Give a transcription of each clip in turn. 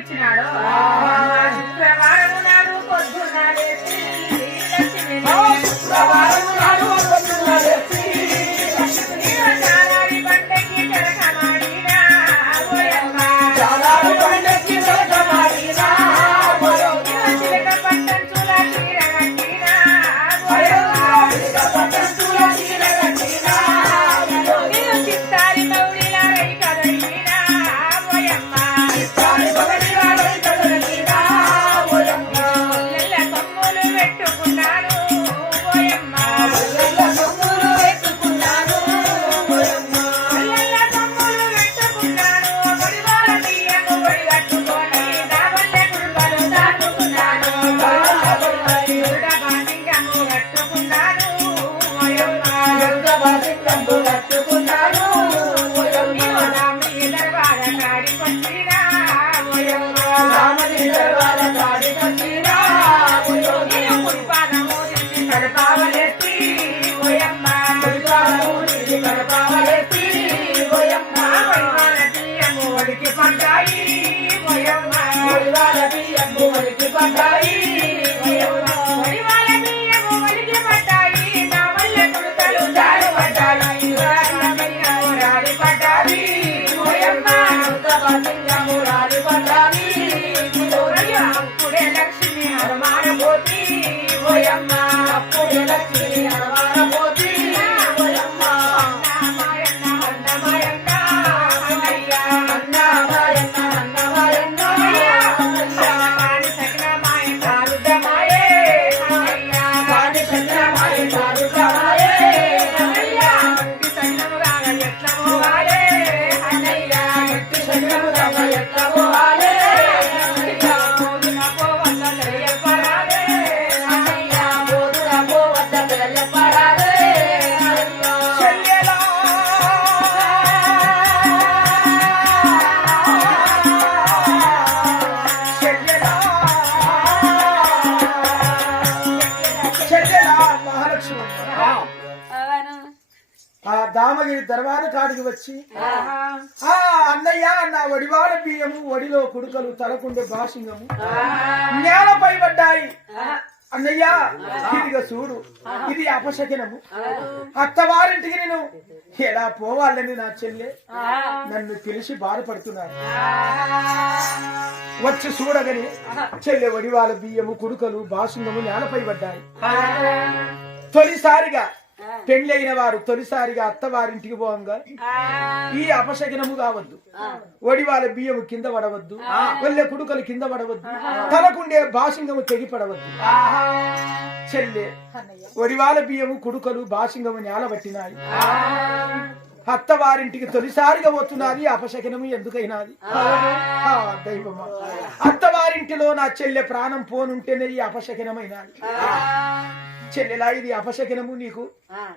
ఇచ్చినాడు gotta be a woman if you want దర్బార కాడికి వచ్చి ఆ అన్నయ్య నా వడివాడ బియ్యము ఒడిలో కుడుకలు తలకుండే భాషింగము నేలపై పడ్డాయి. అన్నయ్య ఇదిగో చూడు ఇది అపశకనము. అత్తవారింటికి నేను ఎలా పోవాలని నా చెల్లె? నన్ను పిలిచి బాధపడుతున్నాను వచ్చి చూడగని చెల్లె వడివాల బియ్యము కుడుకలు భాషింగము నేలపై పడ్డాయి. తొలిసారిగా పెళ్ళైన వారు తొలిసారిగా అత్తవారింటికి పోవంగా. ఈ అపశకనము కావద్దు. ఒడివాల బియ్యము కింద పడవద్దు. ఒళ్ళె కుడుకలు కింద పడవద్దు. తలకుండే భాషింగము తెగి పడవద్దు. చెల్లె ఒడివాల బియ్యము కుడుకలు భాషింగము నేలబట్టినాయి అత్తవారింటికి తొలిసారిగా వస్తున్నది అపశకనము ఎందుకైనాది? దైవమా. అత్తవారింటిలో నా చెల్లె ప్రాణం పోనుంటేనే ఈ అపశకనమైనది. చెల్లెలా ఇది అపశకనము నీకు.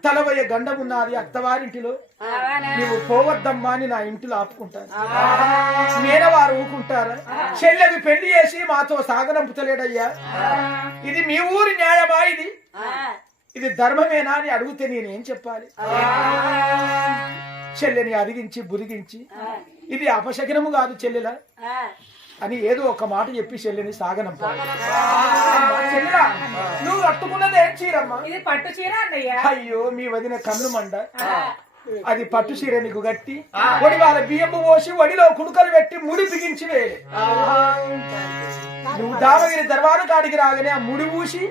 తలవయ్య గండం ఉన్నది అత్తవారింటిలో నీవు పోవద్దమ్మా అని నా ఇంటిలో ఆపుకుంటాను. మేనవారు ఊకుంటారా చెల్లెవి పెళ్ళి చేసి మాతో సాగనంపుతలేడయ్యా. ఇది మీ ఊరి న్యాయమా ఇది? ఇది ధర్మమేనా అని అడిగితే నేనేం చెప్పాలి? చెల్లెని అరిగించి బురిగించి ఇది అపశకనము కాదు చెల్లెలా. అని ఏదో ఒక మాట చెప్పి చెల్లెని సాగనంపాలి అమ్మా, చెల్లెలా నువ్వు కట్టుకున్నది ఏం చీరమ్మా? ఇది పట్టు చీర అన్నయ్య. అయ్యో మీ వదిన కన్ను మండ. అది పట్టు చీర నీకు గట్టి ఒడి వాళ్ళ బియ్యము పోసి వడిలో కుడుకలు పెట్టి ముడి బిగించి వేయలే నువ్వు దామగిరి దర్బారు కాడికి రాగానే ఆ ముడి పూసి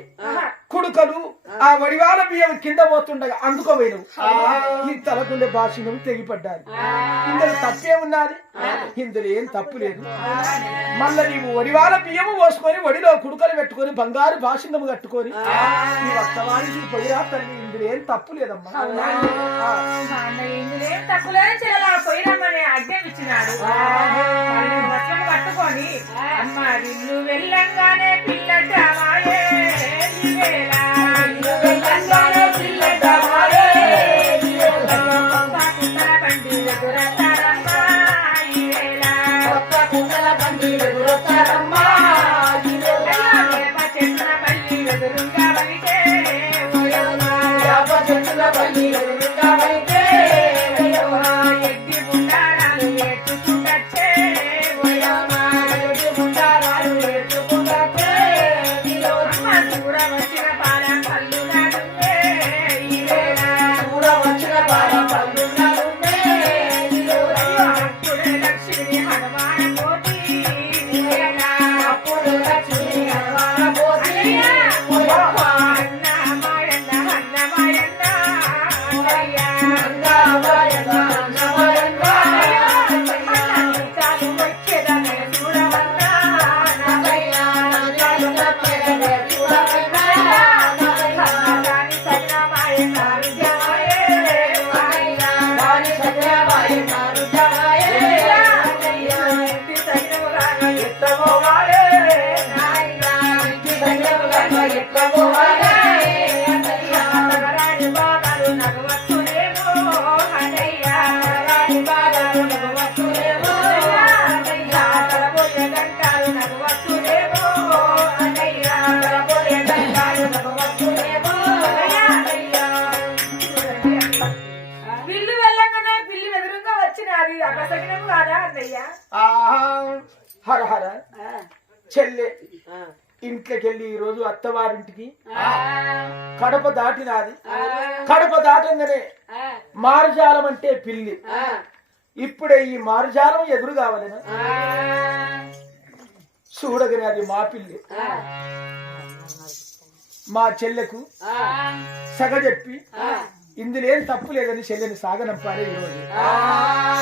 కుడుకలు ఆ. వడివాల బియ్యం కింద పోతుండగా అందుకోవేను ఈ తలకుండే భాషను తెగిపడ్డారు ఇందులో తప్పే ఉన్నది. ఇందులో ఏం తప్పు లేదు. మళ్ళా నీవు వడివాల బియ్యము పోసుకొని వడిలో కుడుకలు పెట్టుకొని బంగారు భాషింగము కట్టుకొని నీ వస్తవానికి పోయిరా తల్లి ఇందులో ఏం తప్పు లేదమ్మా. ఇందులో ఏం ఆజ్ఞం ఇచ్చినాడు. మళ్ళీ బట్టలు కట్టుకొని అమ్మ నిన్ను వెళ్ళంగానే వేళ. నిన్ను వెళ్ళంగానే వేళ. కొత్త కుక్కల బండి. కొత్త కుండల బండి వేప చెట్టున మళ్ళీ ఎదురుగా వలికే ఓయమ్మ. వేప అత్తవారింటికి కడప దాటినాది. కడప దాటంగానే మారుజాలం అంటే పిల్లి. ఇప్పుడే ఈ మారుజాలం ఎదురు కావాలనా ఆ, చూడగని అది మా పిల్లి. మా చెల్లెకు సగ చెప్పి ఇందులో ఏం తప్పు లేదని చెల్లెని సాగనంపాలి ఈ రోజు ఆ.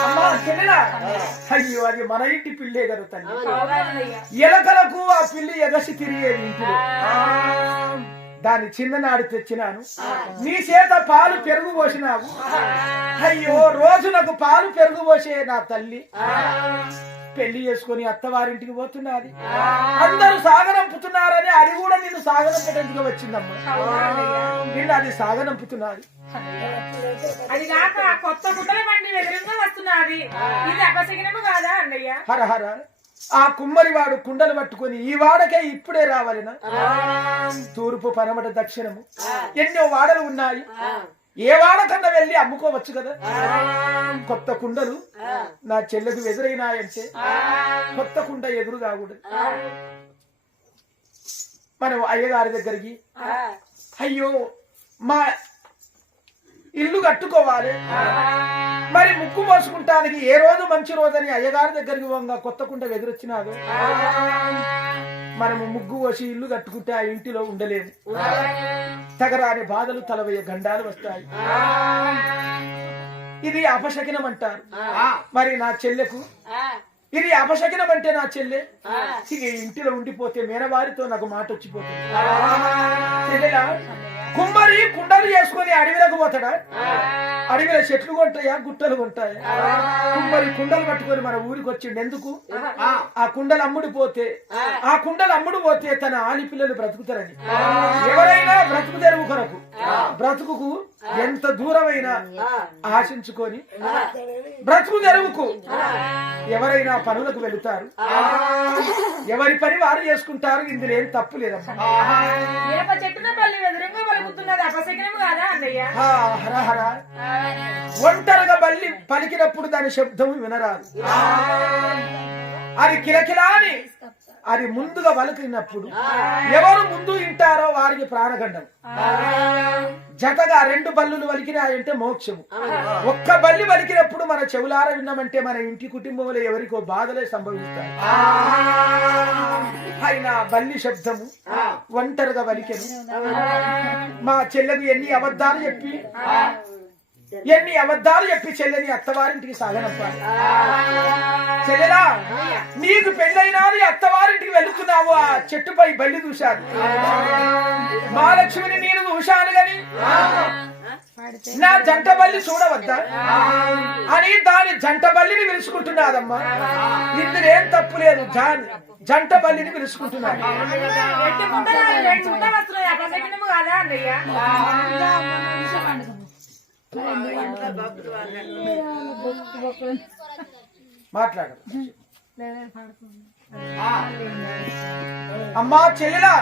అమ్మా చెల్లెలా? అయ్యో అది మన ఇంటి పిల్లే కదా తల్లి. ఎలకలకు ఆ పిల్లి ఎగసి తిరిగేది ఇంటిలో. దాని చిన్ననాడు తెచ్చినాను. నీ చేత పాలు పెరుగు పోసినావు. అయ్యో రోజు నాకు పాలు పెరుగు పోసే నా తల్లి. పెళ్ళి చేసుకొని అత్తవారింటికి పోతున్నది అందరూ సాగనంపుతున్నారని అది కూడా నిన్ను సాగనంపడానికి వచ్చిందమ్మా. నిన్ను అది సాగనంపుతున్నది అది కాక కొత్త గుడ్డల బండి ఎదురుగా వస్తున్నది. ఇది అపశకనము కాదా అన్నయ్య? హర హర. ఆ కుమ్మరి వాడు కుండలు పట్టుకొని ఈ వాడకే ఇప్పుడే రావాలినా? తూర్పు పనమట దక్షిణము. ఎన్నో వాడలు ఉన్నాయి. ఏ వాడకన్నా వెళ్ళి అమ్ముకోవచ్చు కదా? కొత్త కుండలు నా చెల్లెకు ఎదురైనాయంటే కొత్త కుండ ఎదురు కాకూడదు. మనం అయ్యగారి దగ్గరికి అయ్యో మా ఇల్లు కట్టుకోవాలి. మరి ముక్కు మోసుకుంటానికి ఏ రోజు మంచి రోజని అయ్యగారి దగ్గరికి వంగ కొత్త కుండ ఎదురొచ్చినాదు? మనము ముగ్గు పోసి ఇల్లు కట్టుకుంటే ఆ ఇంటిలో ఉండలేము. తగరాని బాధలు తలవయ్యే గండాలు వస్తాయి. ఇది అపశకినం అంటారు. మరి నా చెల్లెకు? ఇది అపశకినం అంటే నా చెల్లె? ఇంటిలో ఉండిపోతే మేనవారితో నాకు మాట వచ్చిపోతుంది. చెల్లెలా? కుమ్మరి కుండలు చేసుకొని అడవిలోకి పోతాడా? అడవిలో చెట్లు కొంటాయా? గుట్టలు కొంటాయా? కుమ్మరి కుండలు పట్టుకొని మన ఊరికి వచ్చిండు. ఎందుకు? ఆ. కుండలు అమ్ముడు పోతే ఆ. కుండలు అమ్ముడు పోతే తన ఆలి పిల్లలు బ్రతుకుతారని ఎవరైనా బ్రతుకు తెరువు కొరకు. బ్రతుకుకు ఎంత దూరమైనా ఆశించుకొని బ్రతుకు తెరువుకు. ఎవరైనా పనులకు వెళుతారు. ఎవరి పని వారు చేసుకుంటారు. ఇందులో ఏం తప్పు లేదమ్మా. ఒంటరిగా బల్లి పలికినప్పుడు దాని శబ్దం వినరాదు. అది కిలకిలా అని అది ముందుగా పలికినప్పుడు ఎవరు ముందు వింటారో వారికి ప్రాణగండం. జతగా రెండు బల్లులు వలికినాయంటే మోక్షము. ఒక్క బల్లి వలికినప్పుడు మన చెవులార విన్నామంటే మన ఇంటి కుటుంబంలో ఎవరికో బాధలే సంభవిస్తాయి. అయినా బల్లి శబ్దము ఒంటరిగా వలికెను. మా చెల్లెకు ఎన్ని అబద్ధాలు చెప్పి ఎన్ని అబద్ధాలు చెప్పి చెల్లెని అత్తవారింటికి సాగనంపాలి చెల్లెలా నీకు పెళ్ళైనాది అత్తవారింటికి వెళుతున్నావు. ఆ చెట్టుపై బల్లి చూశాను మహాలక్ష్మిని నేను చూశాను గని నా జంట బల్లి చూడవద్దా? అని దాని జంట బల్లిని పిలుచుకుంటున్నాదమ్మా. ఇందులో ఏం తప్పు లేదు. జంట బల్లిని అపశకనము కాదా మాట్లాడు. అమ్మా చెల్లెలా?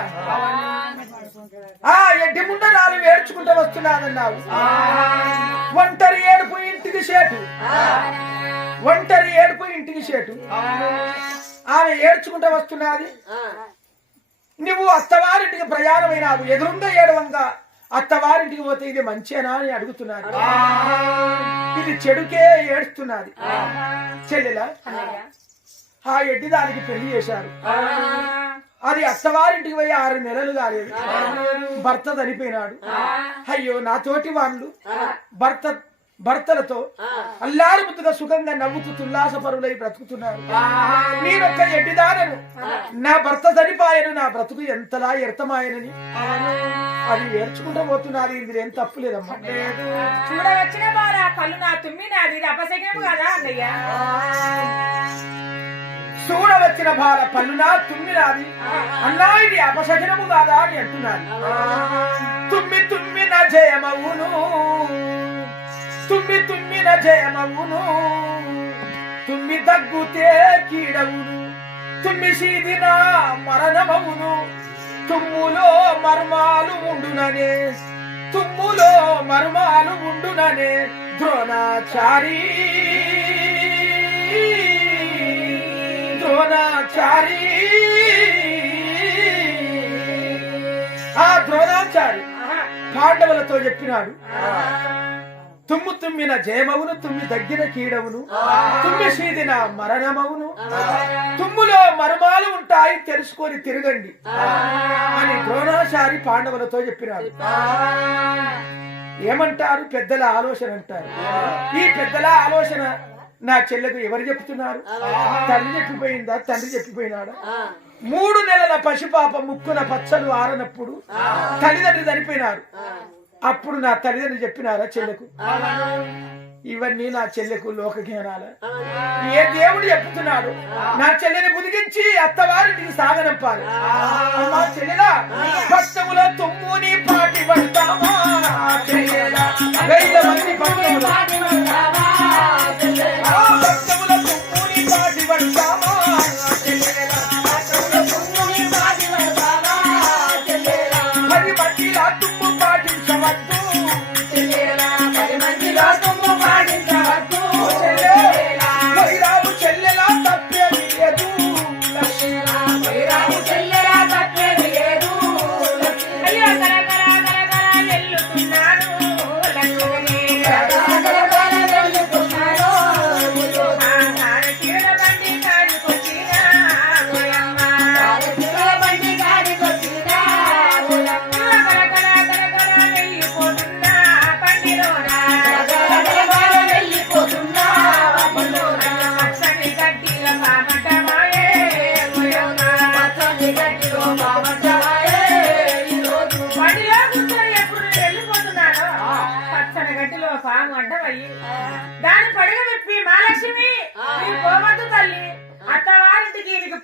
ఎడ్డి ముండ నాలుగు ఏడ్చుకుంటూ వస్తున్నానన్నావు. ఒంటరి ఏడుపు ఇంటికి షేటు ఒంటరి ఏడుపు ఇంటికి షేటు ఆమె ఏడ్చుకుంటూ వస్తున్నది. నువ్వు అత్తవారింటికి ప్రయాణమైనావు. ఎదురుంగా ఏడవంగా అత్తవారింటికి పోతే ఇది మంచేనా అని అడుగుతున్నాను ఇది చెడుకే ఏడుస్తున్నది. చెల్లెలా? ఆ ఎడ్డి దానికి పెళ్ళి చేశారు. అది అత్తవారింటికి పోయి ఆరు నెలలు కాలేదు భర్త చనిపోయినాడు. అయ్యో నా తోటి వాళ్ళు భర్త భర్తలతో అల్లారు ముద్దుగా సుఖంగా నవ్వుతూ ఉల్లాస పరులై బ్రతుకుతున్నారు నేనొక్క ఎడ్డిదానను నా భర్త చనిపోయాను నా బ్రతుకు ఎంతలా ఎర్తమాయనని అది ఏడ్చుకుంటూ పోతున్నది ఇందులో ఏం తప్పు లేదమ్మా. చూడవచ్చిన బాల కళ్ళు నా తుమ్మి నాది ఇది అపశకనము కాదా అన్నయ్య? చూడవచ్చిన బాల పన్నునా తుమ్మినాది అన్నా ఇది అపశకనము కాదా అని అంటున్నాను తుమ్మి తుమ్మిన జయమవును. తుమ్మి తుమ్మిన జయమవును. తుమ్మి తగ్గుతే కీడవును. తుమ్మి సీదిన మరణమవును. తుమ్ములో మర్మాలు ఉండుననే. తుమ్ములో మర్మాలు ఉండుననే ద్రోణాచారి. ద్రోణాచారి. ఆ ద్రోణాచారి పాండవులతో చెప్పినాడు. తుమ్ము తుమ్మిన జయమవును తుమ్మి దగ్గిన కీడవును తుమ్మి సీదిన మరణమవును. తుమ్ములో మర్మాలు ఉంటాయి తెలుసుకొని తిరగండి అని ద్రోణాచారి పాండవులతో చెప్పినాడు ఏమంటారు? పెద్దల ఆలోచన అంటారు. ఈ పెద్దల ఆలోచన నా చెల్లెకు ఎవరు చెప్తున్నారు? తల్లి చెప్పిపోయిందా? తండ్రి చెప్పిపోయినాడా? మూడు నెలల పసిపాప ముక్కున పచ్చలు ఆరనప్పుడు తల్లిదండ్రులు చనిపోయినారు. అప్పుడు నా తల్లిదండ్రులు చెప్పినారా చెల్లెకు? ఇవన్నీ నా చెల్లెకు లోక జ్ఞానాల. ఏ దేవుడు చెప్తున్నాడు? నా చెల్లెని బుదిగించి అత్తవారింటికి సాగనంపాలి. అమ్మా చెల్లెలా పట్టముల తుమ్ముని పాటి పడతామా? చెల్లెలా వేల మంది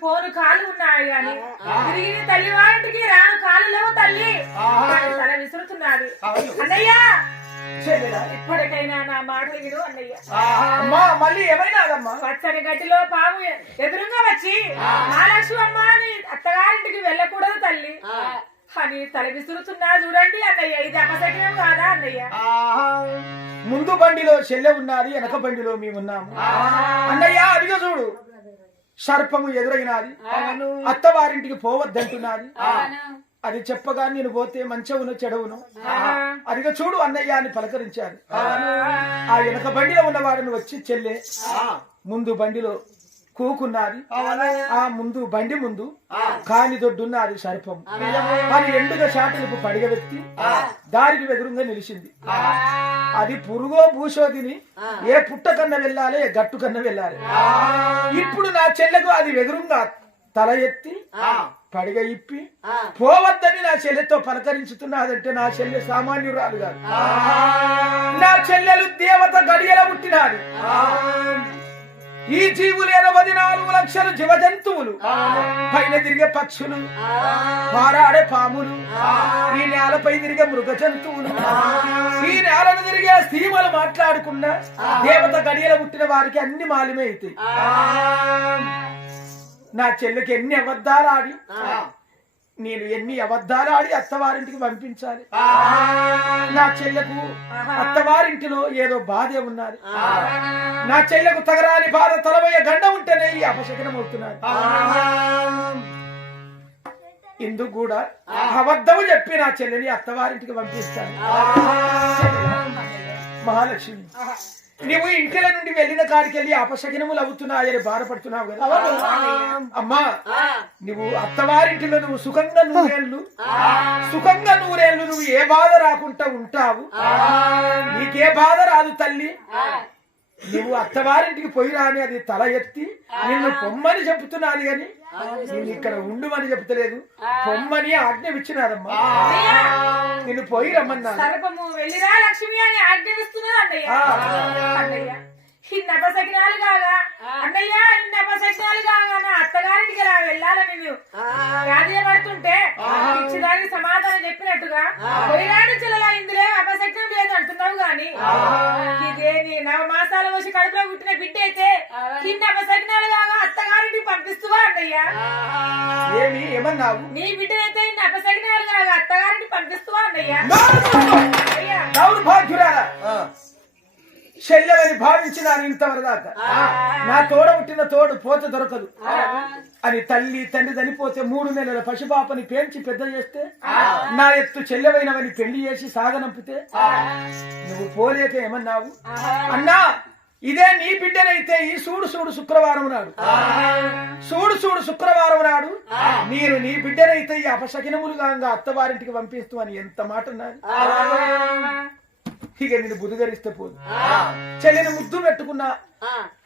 పోను కాళ్ళు ఉన్నాయి గాని తిరిగి తల్లి వారింటికి రాను కాళ్ళు లేవు తల్లి. తల విసురుతున్నాడు. అన్నయ్య! ఇప్పటికైనా నా మాటలు విను అన్నయ్య. మళ్ళీ ఏమైనాదమ్మా పచ్చని గడ్డిలో పాము ఎదురుగా వచ్చి మహాలక్ష్మి అమ్మ అని అత్తగారింటికి వెళ్ళకూడదు తల్లి. అని తల విసురుతున్నా చూడండి అన్నయ్య. ఇది అపసగ్నం కాదా అన్నయ్య? ముందు బండిలో చెల్లె ఉన్నది వెనక బండిలో మేము ఉన్నాము. సర్పము ఎదురైనది. అత్తవారింటికి పోవద్దంటున్నది. అది చెప్పగా నేను పోతే మంచవును చెడవును. అదిగో చూడు అన్నయ్య అని పలకరించాడు ఆ వెనక బండిలో ఉన్నవాడిని వచ్చి చెల్లె ముందు బండిలో కూకున్నది. ఆ ముందు బండి ముందు కాని దొడ్డున్నది సర్పం. అది ఎండుగా చాటలకు పడిగబెట్టి దారికి వెదురుగా నిలిచింది. అది పురుగో భూషో తిని ఏ పుట్ట కన్నా వెళ్ళాలి ఏ గట్టు కన్నా వెళ్ళాలి ఇప్పుడు నా చెల్లెకు అది వెదురుగా తల ఎత్తి పడిగ ఇప్పి పోవద్దని నా చెల్లెతో పలకరించుతున్నదంటే నా చెల్లె సామాన్యురాలు కాదు. నా చెల్లెలు దేవత గడియల పుట్టినాది. ఈ జీవులు ఎనభై నాలుగు లక్షల జీవ జంతువులు పైన తిరిగే పక్షులు. పారాడే పాములు. ఈ నేలపై తిరిగే మృగ జంతువులు. ఈ నేలను తిరిగే సీమలు మాట్లాడుకున్న దేవత గడియల పుట్టిన వారికి అన్ని మాలిమే అవుతాయి నా చెల్లెకి ఎన్ని అబద్ధాలు ఆడి. నేను ఎన్ని అబద్ధాలు ఆడి అత్తవారింటికి పంపించాలి? నా చెల్లెకు అత్తవారింటిలో ఏదో బాధే ఉన్నది నా చెల్లెకు తగరాని బాధ తలవయ్య గండ ఉంటేనే ఈ అపశకనం అవుతున్నది ఇందుకు కూడా అబద్ధము చెప్పి నా చెల్లెని అత్తవారింటికి పంపిస్తాను. మహాలక్ష్మి. నువ్వు ఇంటిల నుండి వెళ్ళిన కాడికి వెళ్ళి అపశకనములు అవుతున్నాయని బాధపడుతున్నావు కదా? అమ్మా నువ్వు అత్తవారింటిలో నువ్వు సుఖంగా నూరేళ్ళు. సుఖంగా నూరేళ్ళు నువ్వు ఏ బాధ రాకుండా ఉంటావు? నీకే బాధ రాదు తల్లి. నువ్వు అత్తవారింటికి పోయి రాని అది తల ఎత్తి నిన్ను పొమ్మని చెప్తున్నది గాని నేను ఇక్కడ ఉండుమని చెప్తలేదు. పొమ్మని ఆజ్ఞవిచ్చినారమ్మా. నిన్ను పోయి రమ్మన్నా సర్పము వెళ్ళిరా లక్ష్మి అని ఆజ్ఞాపిస్తున్నది అన్నయ్య. అన్నయ్య ఇన్ని అపసగ్నాలు కాగా అన్నయ్య ఇన్ని అపసగ్నాలు కాగా నా అత్తగారింటికి ఇలా వెళ్ళాలని నువ్వు ప్రాధేయపడుతుంటే ఇచ్చిదానికి సమాధానం చెప్పినట్టుగా పోయినాడు చెల్లెలా ఇందులో? అపసగ్నం అంటున్నావు గాని ఇదే నీ నవమాసాల వచ్చి కడుపులో పుట్టిన బిడ్డ అయితే ఇన్ని అపసగ్నాలు కాగా అత్తగారింటికి పంపిస్తువా అన్నయ్య? ఏమి? ఏమన్నావు? నీ బిడ్డనైతే ఇన్ని అపసగ్నాలు కాగా అత్తగారింటికి పంపిస్తువా అన్నయ్య? అయ్యా. దౌర్భాగ్యురాలా. చెల్లెవని భావించినాను ఇంతవరదాకా. నా తోడ పుట్టిన తోడు పోత దొరకదు. అని తల్లి తండ్రి చనిపోతే మూడు నెలల పసిపాపని పేంచి పెద్ద చేస్తే నా ఎత్తు చెల్లెవైనవని పెళ్ళి చేసి సాగనంపితే నువ్వు పోలేక ఏమన్నావు? అన్నా ఇదే నీ బిడ్డనైతే ఈ సూడు సూడు శుక్రవారం నాడు. సూడు సూడు శుక్రవారం నాడు నేను నీ బిడ్డనైతే ఈ అపశకినములుగా అత్తవారింటికి పంపిస్తూ అని ఎంత మాట అన్నారు? ఇక నేను బుధగరిస్తే పోదు. చెల్లిని ముద్దు పెట్టుకున్న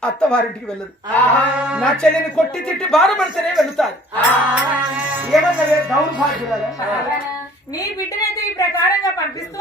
అత్తవారింటికి వెళ్ళదు. నా చెల్లిని కొట్టి తిట్టి బాధపడితేనే వెళుతాది ఏమన్నా దౌర్భాగ్యురాలా? నీ బిడ్డనైతే ఈ ప్రకారంగా పంపిస్తూ